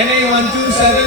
NA-127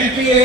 MPA